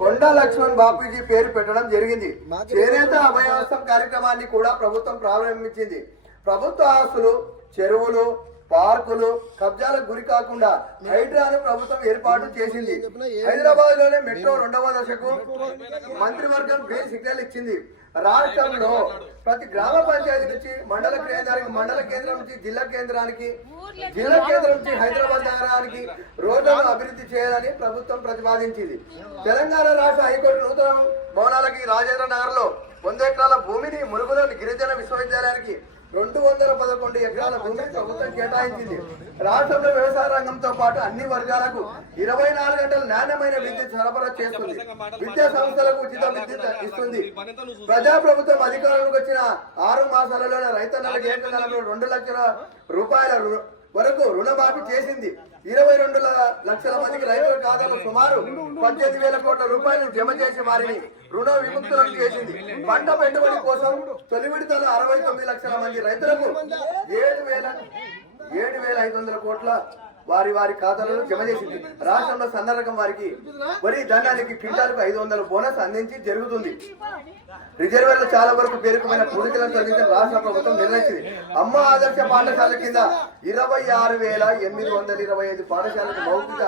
కొండా లక్ష్మణ్ బాపూజీ పేరు పెట్టడం జరిగింది. చేనేత అభయహస్తం కార్యక్రమాన్ని కూడా ప్రభుత్వం ప్రారంభించింది. ప్రభుత్వ ఆస్తులు, చెరువులు, పార్కులు కబ్జాలకు గురి కాకుండా హైడ్రాను ప్రభుత్వం ఏర్పాటు చేసింది. హైదరాబాద్ లోనే మెట్రో 2వ దశకు మంత్రివర్గం గ్రీన్ సిగ్నల్ ఇచ్చింది. రాష్ట్రంలో ప్రతి గ్రామ పంచాయతీ నుంచి మండల కేంద్రానికి, మండల కేంద్రం నుంచి జిల్లా కేంద్రానికి, జిల్లా కేంద్రం నుంచి హైదరాబాద్ నగరానికి రోడ్లను అభివృద్ధి చేయాలని ప్రభుత్వం ప్రతిపాదించింది. తెలంగాణ రాష్ట్ర హైకోర్టు నూతన భవనాలకి రాజేంద్ర నగర్ లో 100 ఎకరాల భూమిని ములుగులోని గిరిజన విశ్వవిద్యాలయానికి 211 ఎకరాల భూమిని ప్రభుత్వం కేటాయించింది. రాష్ట్రంలో వ్యవసాయ రంగంతో పాటు అన్ని వర్గాలకు 24 గంటలు నాణ్యమైన విద్యుత్ సరఫరా చేస్తుంది. విద్యా సంస్థలకు ఉచిత విద్యుత్ ఇస్తుంది. ప్రజాప్రభుత్వం అధికారంలోకి వచ్చిన 6 మాసాలలోనే రైతన్నలకు ఏకకాలంలో 2 లక్షల రూపాయల వరకు రుణమాఫీ చేసింది. 22 లక్షల మందికి రైతుల ఖాతాలో సుమారు 18,000 కోట్ల రూపాయలు జమ చేసి వారిని రుణ విముక్తులను చేసింది. పంట పెట్టుబడి కోసం తొలి విడతలో 69 లక్షల మంది రైతులకు 7,500 కోట్ల వారి ఖాతాలలో జమ చేసింది. రాష్ట్రంలో సన్న రకం వారికి వరి ధాన్యానికి క్వింటాలకు 500 బోనస్ అందించి జరుగుతుంది. రిజర్వేర్లు చాలా వరకు పేరుకుమైన పూడికలను తొలగించిన రాష్ట్ర ప్రభుత్వం నిర్ణయించింది. అమ్మ ఆదర్శ పాఠశాల కింద 26,825 పాఠశాలకు మౌలిక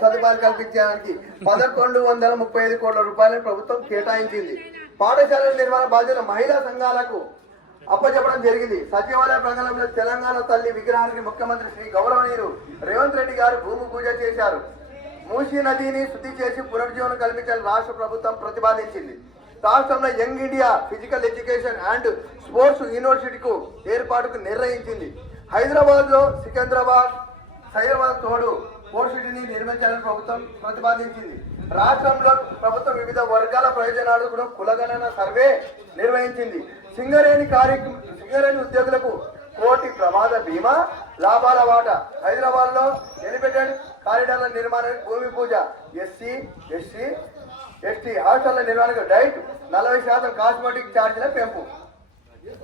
సదుపాయాలు కల్పించడానికి 1,135 కోట్ల రూపాయలను ప్రభుత్వం కేటాయించింది. పాఠశాలల నిర్వహణ బాధ్యత మహిళా సంఘాలకు అప్పచెప్పడం జరిగింది. సచివాలయ ప్రాంగణంలో తెలంగాణ తల్లి విగ్రహానికి ముఖ్యమంత్రి శ్రీ గౌరవనీయులు రేవంత్ రెడ్డి గారు భూమి పూజ చేశారు. మూసీ నదిని శుద్ధి చేసి పునర్జీవనం కల్పించాలని రాష్ట్ర ప్రభుత్వం ప్రతిపాదించింది. రాష్ట్రంలో young India physical education and sports యూనివర్సిటీకు ఏర్పాటుకు నిర్ణయించింది. హైదరాబాద్ లో సికింద్రాబాద్, సైదరాబాద్ తోడు స్పోర్ట్స్ సిటీని నిర్మించాలని ప్రభుత్వం ప్రతిపాదించింది. రాష్ట్రంలో ప్రభుత్వం వివిధ వర్గాల ప్రయోజనాలు కూడా కులగణన సర్వే నిర్వహించింది. సింగరేణి ఉద్యోగులకు 1 కోటి ప్రమాద బీమా లాభాల వాటా. హైదరాబాద్ లో ఎలివేటెడ్ కారిడార్ల నిర్మాణానికి భూమి పూజ. ఎస్సీ, ఎస్టీ హాస్టళ్ల నిర్మాణానికి డైట్ 40% కాస్మెటిక్ ఛార్జీల పెంపు.